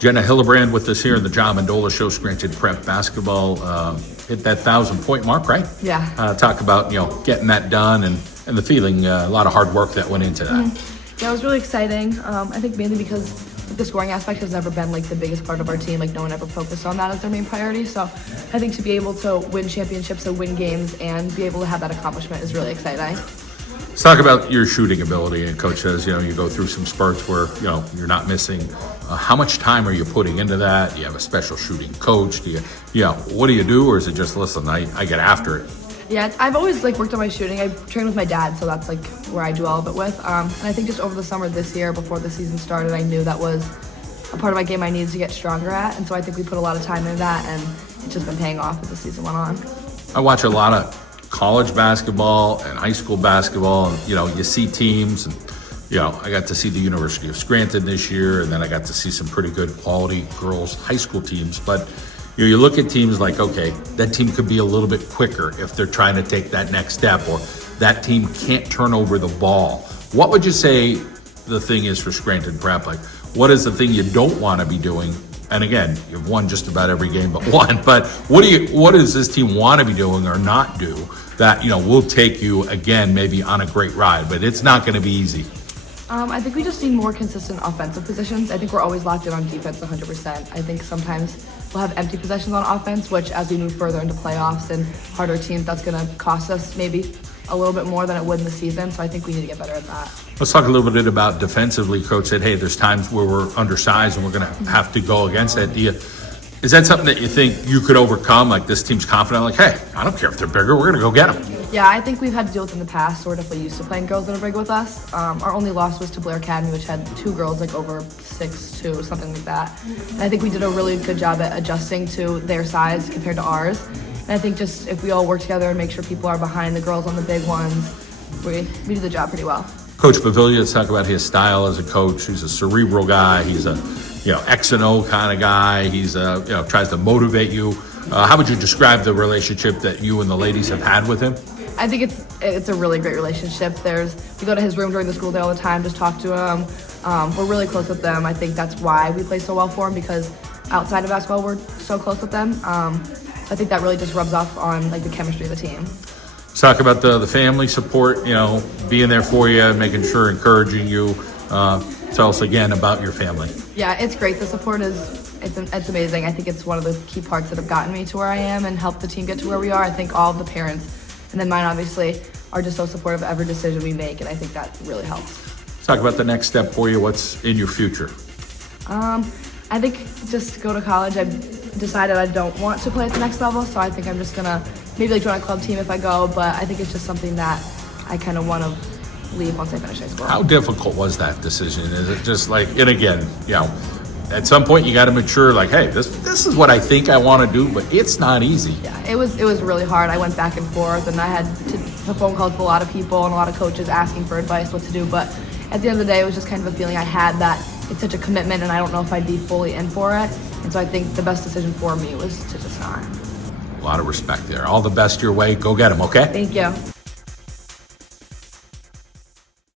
Jenna Hillebrand with us here in the Mendola show, Scranton Prep basketball. Hit that 1,000-point mark, right? Yeah. Talk about, getting that done and the feeling, a lot of hard work that went into that. Yeah, it was really exciting. I think mainly because the scoring aspect has never been like the biggest part of our team. Like no one ever focused on that as their main priority. So I think to be able to win championships and win games and be able to have that accomplishment is really exciting. Let's talk about your shooting ability. And Coach says, you go through some spurts where, you're not missing. How much time are you putting into that? Do you have a special shooting coach? Do you, what do you do? Or is it just, listen, I get after it? Yeah, I've always worked on my shooting. I trained with my dad, so that's where I do all of it with. And I think just over the summer this year, before the season started, I knew that was a part of my game I needed to get stronger at. And so I think we put a lot of time into that, and it's just been paying off as the season went on. I watch a lot of college basketball and high school basketball, and you see teams, and I got to see the University of Scranton this year, and then I got to see some pretty good quality girls high school teams. But you look at teams like, okay, that team could be a little bit quicker if they're trying to take that next step, or that team can't turn over the ball. What would you say the thing is for Scranton Prep? What is the thing you don't want to be doing? And again, you've won just about every game but one. But what does this team want to be doing or not do that will take you again maybe on a great ride? But it's not going to be easy. I think we just need more consistent offensive positions. I think we're always locked in on defense 100%. I think sometimes we'll have empty possessions on offense, which as we move further into playoffs and harder teams, that's going to cost us maybe a little bit more than it would in the season. So I think we need to get better at that. Let's talk a little bit about defensively. Coach said, hey, there's times where we're undersized and we're going to have to go against that. Is that something that you think you could overcome? Like this team's confident, hey, I don't care if they're bigger, we're going to go get them. Yeah, I think we've had to deal with it in the past, so we're definitely used to playing girls that are big with us. Our only loss was to Blair Academy, which had two girls over 6'2", something like that. And I think we did a really good job at adjusting to their size compared to ours. And I think just if we all work together and make sure people are behind the girls on the big ones, we do the job pretty well. Coach Baviglia, let's talk about his style as a coach. He's a cerebral guy. He's a X and O kind of guy. He's tries to motivate you. How would you describe the relationship that you and the ladies have had with him? I think it's a really great relationship. We go to his room during the school day all the time, just talk to him. We're really close with them. I think that's why we play so well for him, because outside of basketball we're so close with them. I think that really just rubs off on the chemistry of the team. Let's talk about the family support, being there for you, making sure, encouraging you. Tell us again about your family. Yeah, it's great. The support it's amazing. I think it's one of the key parts that have gotten me to where I am and helped the team get to where we are. I think all of the parents, and then mine obviously, are just so supportive of every decision we make, and I think that really helps. Let's talk about the next step for you. What's in your future? I think just go to college. I've decided I don't want to play at the next level, so I think I'm just gonna maybe join a club team if I go, but I think it's just something that I kind of want to leave once I finish high school. How difficult was that decision? Is it just and again, at some point you got to mature, hey, this is what I think I want to do, but it's not easy. Yeah, it was really hard. I went back and forth, and I had to phone calls with a lot of people and a lot of coaches asking for advice what to do, but at the end of the day, it was just kind of a feeling I had that it's such a commitment, and I don't know if I'd be fully in for it, and so I think the best decision for me was to just not. A lot of respect there. All the best your way. Go get them, okay? Thank you.